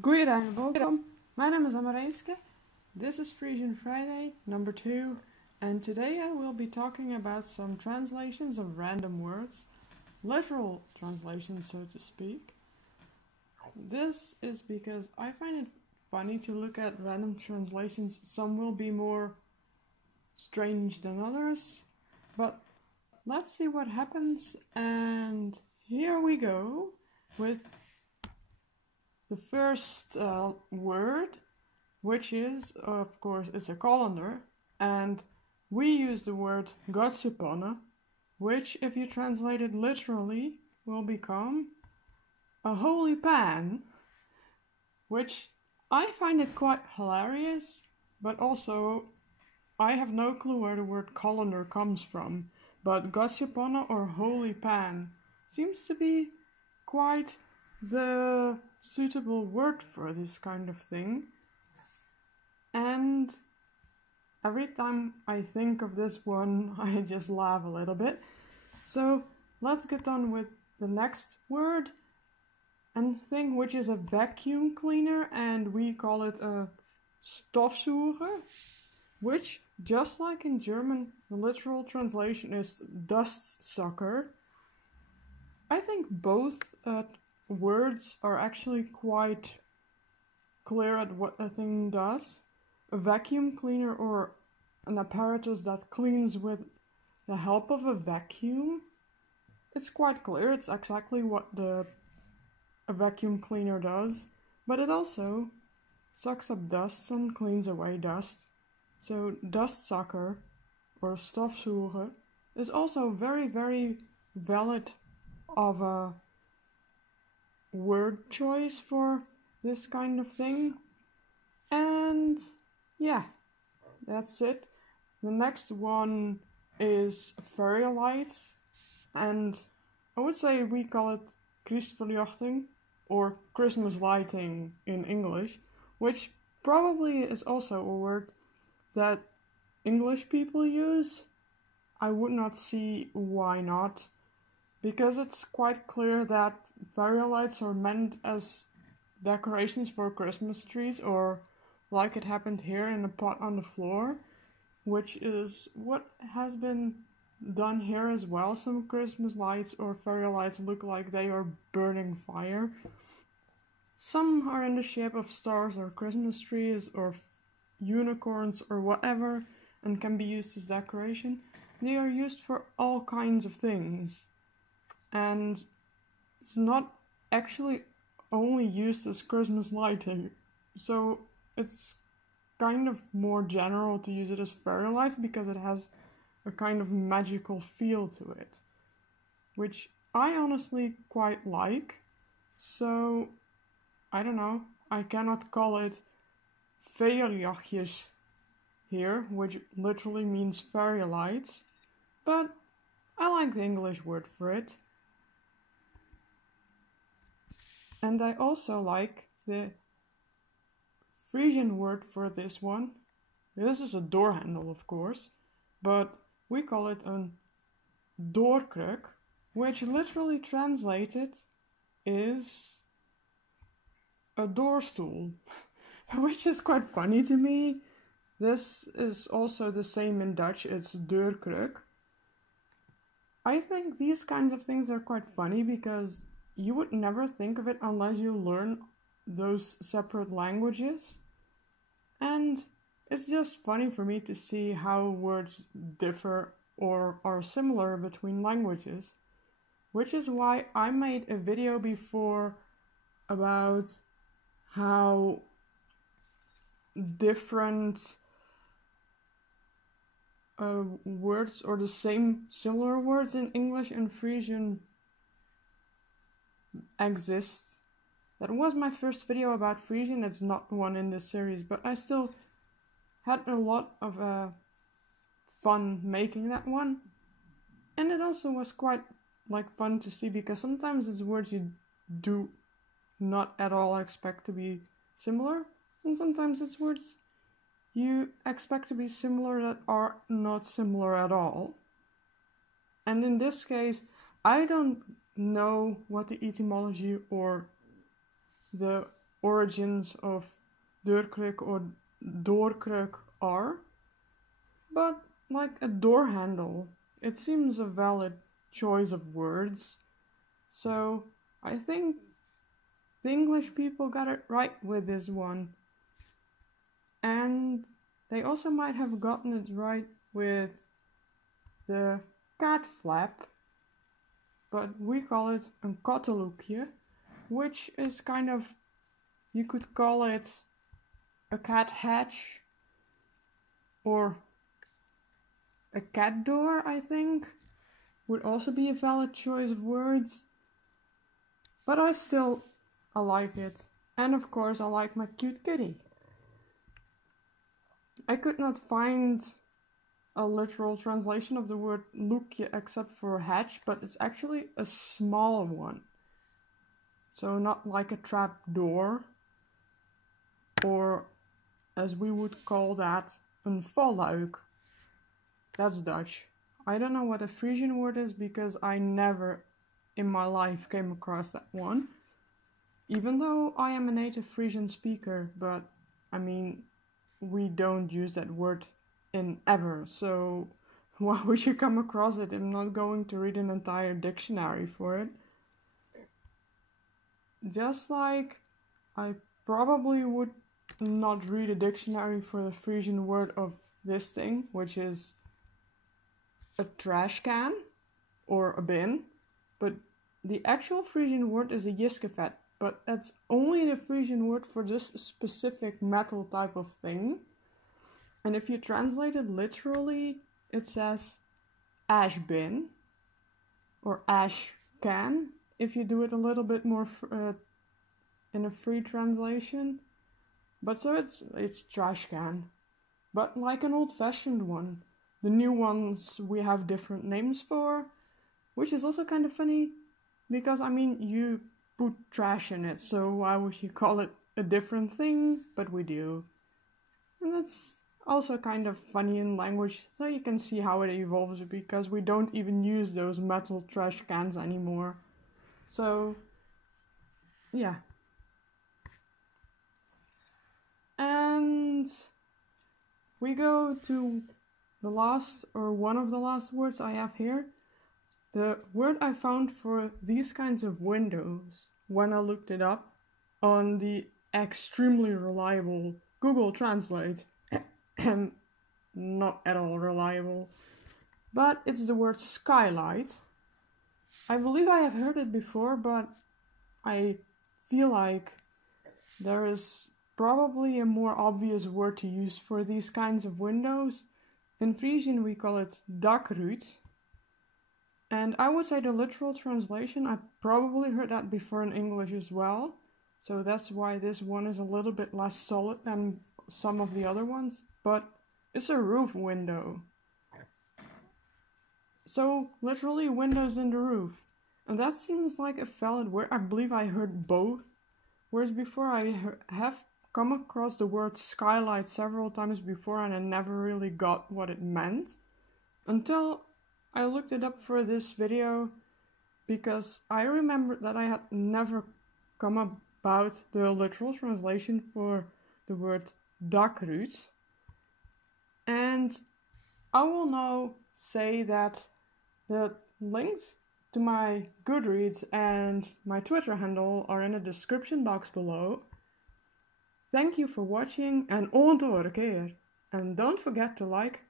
Goeiedag en welkom. My name is Amareiske. This is Frisian Friday, number 2, and today I will be talking about some translations of random words, literal translations, so to speak. This is because I find it funny to look at random translations. Some will be more strange than others, but let's see what happens, and here we go with the first word, which is, of course, it's a colander, and we use the word godsupone, which, if you translate it literally, will become a holy pan, which I find it quite hilarious, but also I have no clue where the word colander comes from, but godsupone or holy pan seems to be quite the suitable word for this kind of thing. And every time I think of this one, I just laugh a little bit. So let's get on with the next word and thing, which is a vacuum cleaner, and we call it a stofzuiger, which, just like in German, the literal translation is dustsucker. I think both words are actually quite clear at what a thing does. A vacuum cleaner, or an apparatus that cleans with the help of a vacuum, it's quite clear. It's exactly what a vacuum cleaner does, but it also sucks up dust and cleans away dust. So dustsucker or stofzuiger is also very, very valid of a word choice for this kind of thing. And yeah, that's it. The next one is fairy lights, and I would say we call it Christverlichting or Christmas lighting in English, which probably is also a word that English people use. I would not see why not, because it's quite clear that fairy lights are meant as decorations for Christmas trees, or like it happened here, in a pot on the floor, which is what has been done here as well. Some Christmas lights or fairy lights look like they are burning fire. Some are in the shape of stars or Christmas trees or unicorns or whatever, and can be used as decoration. They are used for all kinds of things, and it's not actually only used as Christmas lighting, so it's kind of more general to use it as fairy lights because it has a kind of magical feel to it, which I honestly quite like. So I don't know, I cannot call it feerjachtjes here, which literally means fairy lights, but I like the English word for it. And I also like the Frisian word for this one. This is a door handle, of course, but we call it a doorkruk, which literally translated is a door stool, which is quite funny to me. This is also the same in Dutch, it's deurkruk. I think these kinds of things are quite funny because you would never think of it unless you learn those separate languages. And it's just funny for me to see how words differ or are similar between languages. Which is why I made a video before about how different words or the same similar words in English and Frisian exist. That was my first video about Frisian. It's not one in this series, but I still had a lot of fun making that one. And it also was quite fun to see, because sometimes it's words you do not at all expect to be similar, and sometimes it's words you expect to be similar that are not similar at all. And in this case, I don't know what the etymology or the origins of deurkruk or doorkruk are, but like a door handle, it seems a valid choice of words. So I think the English people got it right with this one. And they also might have gotten it right with the cat flap, but we call it een kattenloekje, which is kind of, you could call it a cat hatch or a cat door, I think, would also be a valid choice of words. But I like it. And of course I like my cute kitty. I could not find a literal translation of the word loekje except for hatch, but it's actually a small one. So not like a trap door, or as we would call that, een valluik. That's Dutch. I don't know what a Frisian word is because I never in my life came across that one. Even though I am a native Frisian speaker, but I mean, we don't use that word in ever, so why would you come across it? I'm not going to read an entire dictionary for it. Just like I probably would not read a dictionary for the Frisian word of this thing, which is a trash can or a bin, but the actual Frisian word is a jiskefet, but that's only the Frisian word for this specific metal type of thing. And if you translate it literally, it says ash bin or ash can, if you do it a little bit more in a free translation. But so it's trash can, but like an old-fashioned one. The new ones we have different names for, which is also kind of funny, because I mean, you put trash in it, so why would you call it a different thing? But we do. And that's also kind of funny in language, so you can see how it evolves, because we don't even use those metal trash cans anymore. So, yeah. And we go to the last, or one of the last words I have here. The word I found for these kinds of windows when I looked it up on the extremely reliable Google Translate. Not at all reliable. But it's the word skylight. I believe I have heard it before, but I feel like there is probably a more obvious word to use for these kinds of windows. In Frisian we call it dakruut. And I would say the literal translation, I probably heard that before in English as well. So that's why this one is a little bit less solid than some of the other ones. But it's a roof window. So literally windows in the roof. And that seems like a valid word. I believe I heard both. Whereas before I have come across the word skylight several times before, and I never really got what it meant. Until I looked it up for this video, because I remembered that I had never come about the literal translation for the word dakruut. And I will now say that the links to my Goodreads and my Twitter handle are in the description box below. Thank you for watching, and on de keer. And don't forget to like,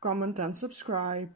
comment and subscribe.